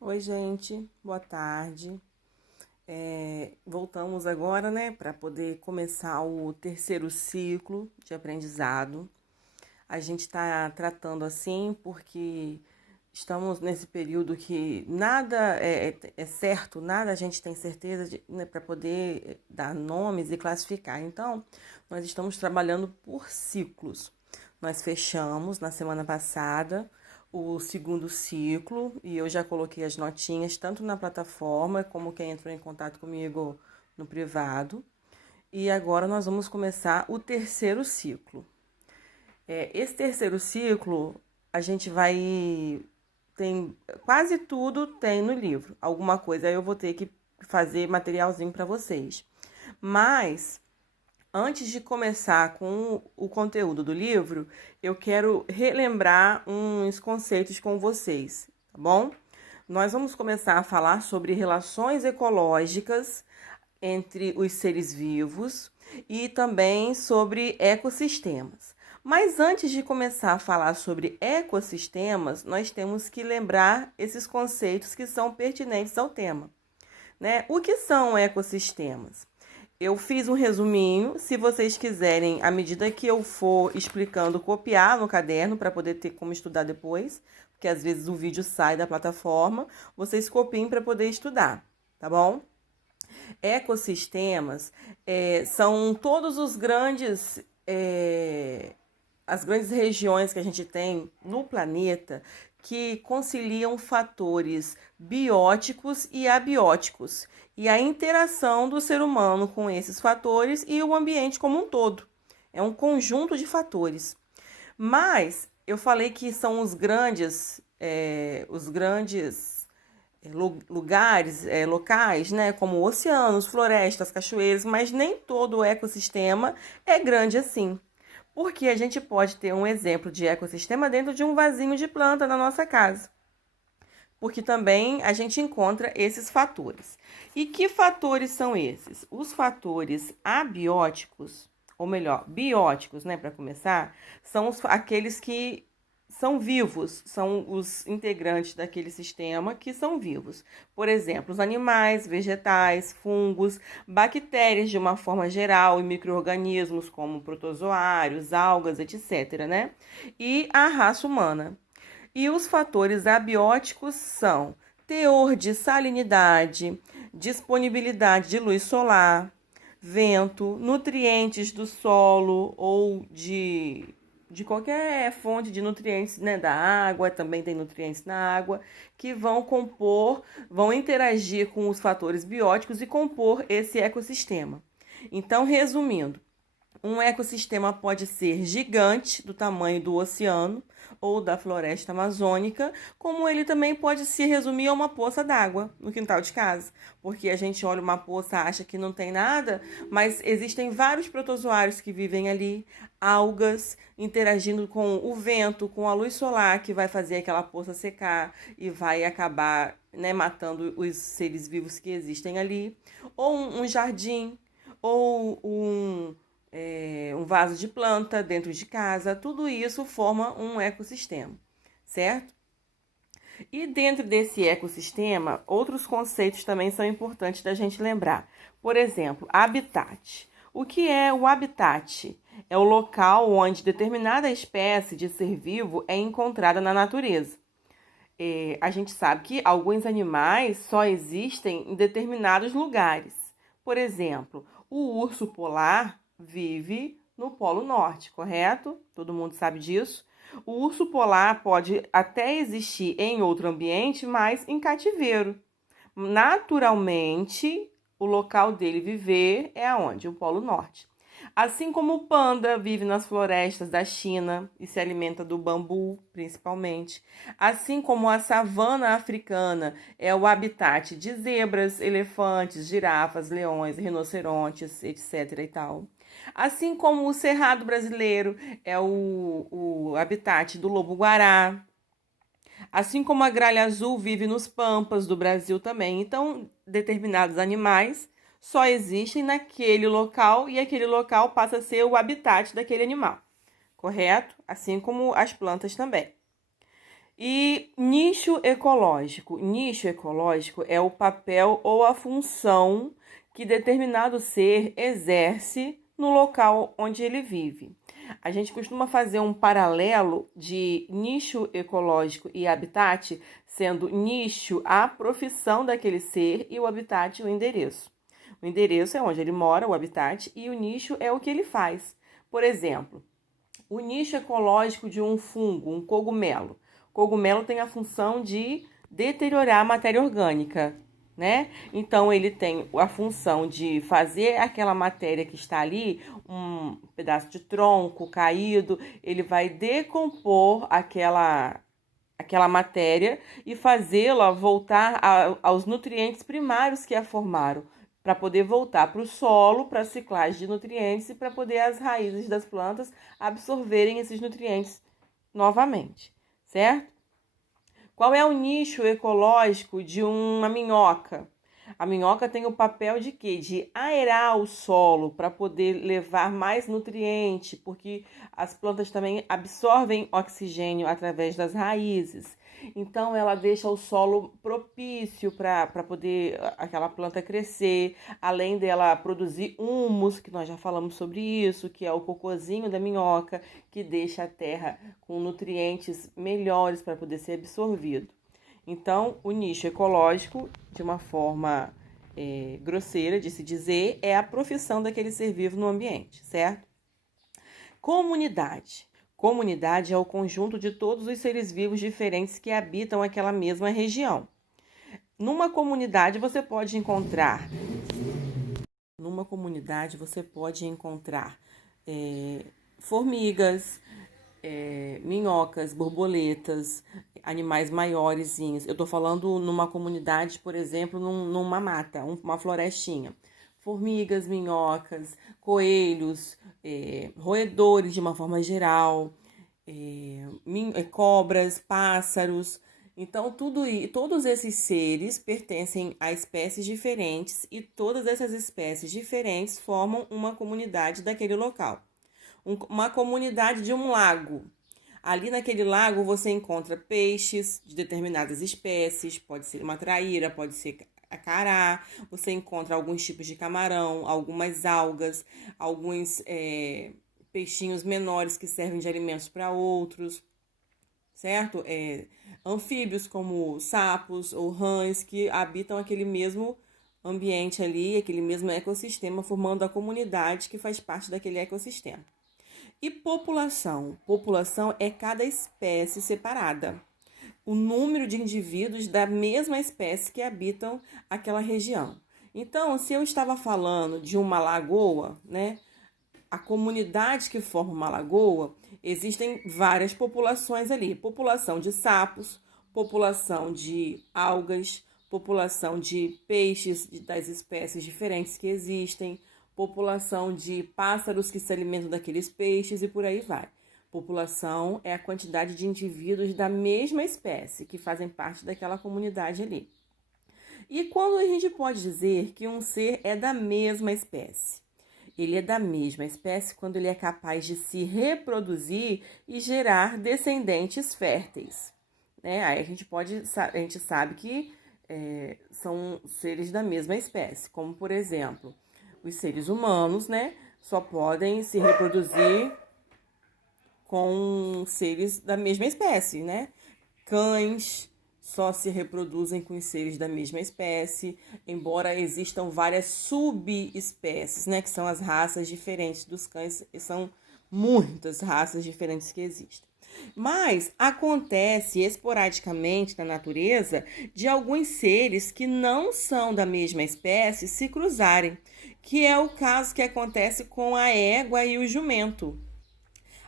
Oi, gente, boa tarde. Voltamos agora, né, para poder começar o terceiro ciclo de aprendizado. A gente está tratando assim porque estamos nesse período que nada é certo, nada a gente tem certeza né, para poder dar nomes e classificar. Então, nós estamos trabalhando por ciclos. Nós fechamos na semana passada o segundo ciclo e eu já coloquei as notinhas tanto na plataforma como quem entrou em contato comigo no privado. E agora nós vamos começar o terceiro ciclo. Esse terceiro ciclo a gente vai. Tem quase tudo tem no livro. Alguma coisa eu vou ter que fazer materialzinho para vocês. Mas antes de começar com o conteúdo do livro, eu quero relembrar uns conceitos com vocês, tá bom? Nós vamos começar a falar sobre relações ecológicas entre os seres vivos e também sobre ecossistemas. Mas antes de começar a falar sobre ecossistemas, nós temos que lembrar esses conceitos que são pertinentes ao tema, né? O que são ecossistemas? Eu fiz um resuminho. Se vocês quiserem, à medida que eu for explicando, copiar no caderno para poder ter como estudar depois, porque às vezes o vídeo sai da plataforma, vocês copiem para poder estudar, tá bom? Ecossistemas são todos os grandes as grandes regiões que a gente tem no planeta que conciliam fatores bióticos e abióticos e a interação do ser humano com esses fatores e o ambiente como um todo. É um conjunto de fatores. Mas eu falei que são lugares, locais, né, como oceanos, florestas, cachoeiras, mas nem todo o ecossistema é grande assim. Porque a gente pode ter um exemplo de ecossistema dentro de um vasinho de planta na nossa casa. Porque também a gente encontra esses fatores. E que fatores são esses? Os fatores abióticos, ou melhor, bióticos, né, para começar, são aqueles que são vivos, são os integrantes daquele sistema que são vivos. Por exemplo, os animais, vegetais, fungos, bactérias de uma forma geral e micro-organismos como protozoários, algas, etc., né? E a raça humana. E os fatores abióticos são teor de salinidade, disponibilidade de luz solar, vento, nutrientes do solo ou de qualquer fonte de nutrientes, né, da água, também tem nutrientes na água, que vão interagir com os fatores bióticos e compor esse ecossistema. Então, resumindo, um ecossistema pode ser gigante, do tamanho do oceano ou da floresta amazônica, como ele também pode se resumir a uma poça d'água no quintal de casa. Porque a gente olha uma poça, acha que não tem nada, mas existem vários protozoários que vivem ali, algas interagindo com o vento, com a luz solar, que vai fazer aquela poça secar e vai acabar, né, matando os seres vivos que existem ali. Ou um jardim, ou um vaso de planta dentro de casa, tudo isso forma um ecossistema, certo? E dentro desse ecossistema, outros conceitos também são importantes da gente lembrar. Por exemplo, habitat. O que é o habitat? É o local onde determinada espécie de ser vivo é encontrada na natureza. A gente sabe que alguns animais só existem em determinados lugares. Por exemplo, o urso polar vive no Polo Norte, correto? Todo mundo sabe disso. O urso polar pode até existir em outro ambiente, mas em cativeiro. Naturalmente, o local dele viver é aonde? O Polo Norte. Assim como o panda vive nas florestas da China e se alimenta do bambu, principalmente. Assim como a savana africana é o habitat de zebras, elefantes, girafas, leões, rinocerontes, etc. e tal. Assim como o cerrado brasileiro é o habitat do lobo-guará. Assim como a gralha azul vive nos pampas do Brasil também. Então, determinados animais só existem naquele local e aquele local passa a ser o habitat daquele animal, correto? Assim como as plantas também. E nicho ecológico. Nicho ecológico é o papel ou a função que determinado ser exerce no local onde ele vive. A gente costuma fazer um paralelo de nicho ecológico e habitat, sendo nicho a profissão daquele ser e o habitat o endereço. O endereço é onde ele mora, o habitat, e o nicho é o que ele faz. Por exemplo, o nicho ecológico de um fungo, um cogumelo. O cogumelo tem a função de deteriorar a matéria orgânica, né? Então ele tem a função de fazer aquela matéria que está ali, um pedaço de tronco caído, ele vai decompor aquela matéria e fazê-la voltar aos nutrientes primários que a formaram, para poder voltar para o solo, para a ciclagem de nutrientes e para poder as raízes das plantas absorverem esses nutrientes novamente, certo? Qual é o nicho ecológico de uma minhoca? A minhoca tem o papel de quê? De aerar o solo para poder levar mais nutriente, porque as plantas também absorvem oxigênio através das raízes. Então ela deixa o solo propício para poder aquela planta crescer, além dela produzir humus, que nós já falamos sobre isso, que é o cocôzinho da minhoca, que deixa a terra com nutrientes melhores para poder ser absorvido. Então, o nicho ecológico, de uma forma grosseira de se dizer, é a profissão daquele ser vivo no ambiente, certo? Comunidade. Comunidade é o conjunto de todos os seres vivos diferentes que habitam aquela mesma região. Numa comunidade você pode encontrar formigas, minhocas, borboletas, animais maiorzinhos. Eu estou falando numa comunidade, por exemplo, numa mata, uma florestinha. Formigas, minhocas, coelhos, roedores de uma forma geral, cobras, pássaros. Então, todos esses seres pertencem a espécies diferentes e todas essas espécies diferentes formam uma comunidade daquele local. Uma comunidade de um lago. Ali naquele lago você encontra peixes de determinadas espécies, pode ser uma traíra, pode ser acará, você encontra alguns tipos de camarão, algumas algas, alguns peixinhos menores que servem de alimentos para outros, certo? Anfíbios como sapos ou rãs que habitam aquele mesmo ambiente ali, aquele mesmo ecossistema, formando a comunidade que faz parte daquele ecossistema. E população? População é cada espécie separada. O número de indivíduos da mesma espécie que habitam aquela região. Então, se eu estava falando de uma lagoa, né? A comunidade que forma uma lagoa, existem várias populações ali. População de sapos, população de algas, população de peixes das espécies diferentes que existem, população de pássaros que se alimentam daqueles peixes e por aí vai. População é a quantidade de indivíduos da mesma espécie que fazem parte daquela comunidade ali. E quando a gente pode dizer que um ser é da mesma espécie? Ele é da mesma espécie quando ele é capaz de se reproduzir e gerar descendentes férteis, né? Aí a gente sabe que são seres da mesma espécie, como por exemplo, os seres humanos, né, só podem se reproduzir com seres da mesma espécie, né? Cães só se reproduzem com os seres da mesma espécie, embora existam várias subespécies, né, que são as raças diferentes dos cães, e são muitas raças diferentes que existem. Mas acontece esporadicamente na natureza de alguns seres que não são da mesma espécie se cruzarem, que é o caso que acontece com a égua e o jumento.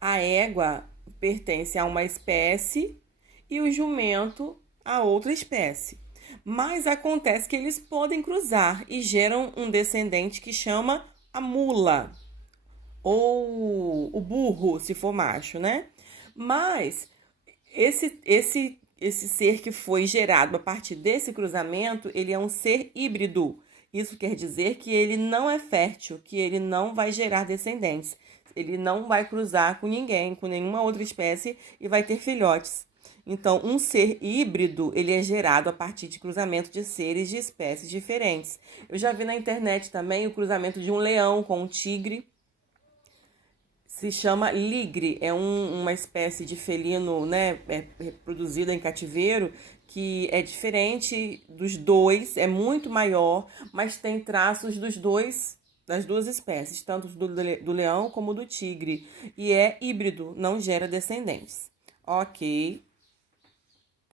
A égua pertence a uma espécie e o jumento a outra espécie. Mas acontece que eles podem cruzar e geram um descendente que chama a mula ou o burro, se for macho, né? Mas esse ser que foi gerado a partir desse cruzamento, ele é um ser híbrido. Isso quer dizer que ele não é fértil, que ele não vai gerar descendentes. Ele não vai cruzar com ninguém, com nenhuma outra espécie e vai ter filhotes. Então, um ser híbrido, ele é gerado a partir de cruzamento de seres de espécies diferentes. Eu já vi na internet também o cruzamento de um leão com um tigre. Se chama ligre, é uma espécie de felino, né, reproduzida em cativeiro, que é diferente dos dois, é muito maior, mas tem traços das duas espécies, tanto do leão como do tigre, e é híbrido, não gera descendentes. Ok.